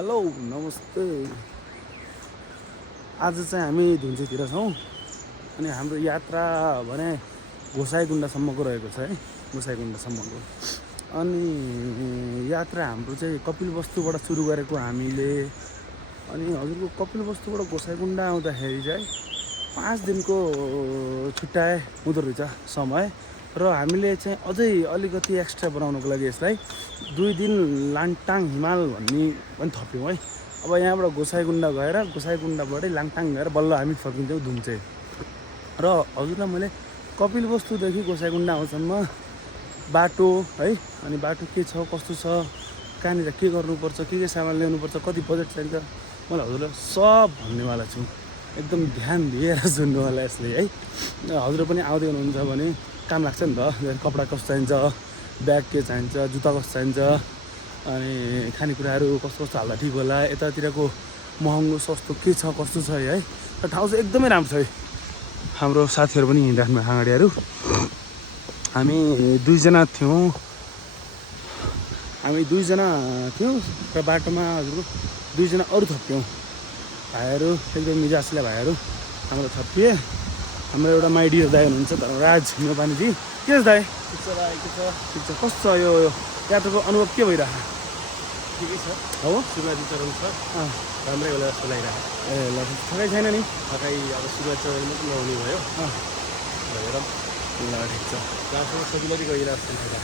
Hello नमस्ते। आज चाहिँ हामी धुन्चेतिर छौँ अनि हाम्रो यात्रा भने गोसाइकुण्डसम्मको रहेको छ है, गोसाइकुण्डसम्मको। अनि यात्रा हाम्रो चाहिँ कपिलवस्तुबाट सुरु गरेको हामीले। अनि हजुरको कपिलवस्तुबाट गोसाइकुण्ड आउँदाखेरि चाहिँ 5 दिनको छुट्याए हुँदो रहेछ समय। र हामीले चाहिँ अझै अलिकति एक्स्ट्रा बनाउनको लागि यसलाई 2 दिन लाङटाङ हिमाल भन्ने पनि थप्यौँ है। अब यहाँबाट गोसाइकुण्ड गएर गोसाइकुण्डबाटै लाङटाङ गएर बल्ल हामी फर्किन्छौँ धुन्चे। र हजुरलाई मैले कपिलवस्तुदेखि गोसाइकुण्ड आउँसम्म बाटो है, अनि बाटो के छ कस्तो छ, कहाँनिर के गर्नुपर्छ, के सामान ल्याउनुपर्छ, कति बजेट चाहिन्छ, मैले हजुरलाई सब भन्नेवाला छु। एकदम ध्यान दिएर सुन्नुहोला यसले है। हजुर पनि आउँदै हुनुहुन्छ भने काम लाग्छ नि त। कपडा कस्तो चाहिन्छ, ब्याग के चाहिन्छ, जुत्ता कस्तो चाहिन्छ, अनि खानेकुराहरू कस्तो कस्तो हाल्दा ठिक होला, यतातिरको महँगो सस्तो के छ कस्तो छ है। र ठाउँ चाहिँ एकदमै राम्रो छ है। हाम्रो साथीहरू पनि हिँडिराख्नु अगाडिहरू। हामी दुईजना थियौँ र बाटोमा हजुरको 2 जना अरू थप्यौँ। भाइहरू एकदम मिजासले भाइहरू हाम्रो थपिए। हाम्रो एउटा माइडियर दाइ हुनुहुन्छ धर्मराज नेपालीजी। के छ दाइ? ठिक छ भाइ, के छ? ठिक छ। कस्तो छ यो यात्राको अनुभव के भइरहेको? ठिकै छ, हो सुरुवाती चरण छ, राम्रै होला जस्तो लागिरहेको। ए ल थकाइ छैन नि? थकाइ अब सुरुवाती चरण मात्रै नहुने भयो भनेर ल ठिक छ। लास्टमा सजिलै गइरहेको छ।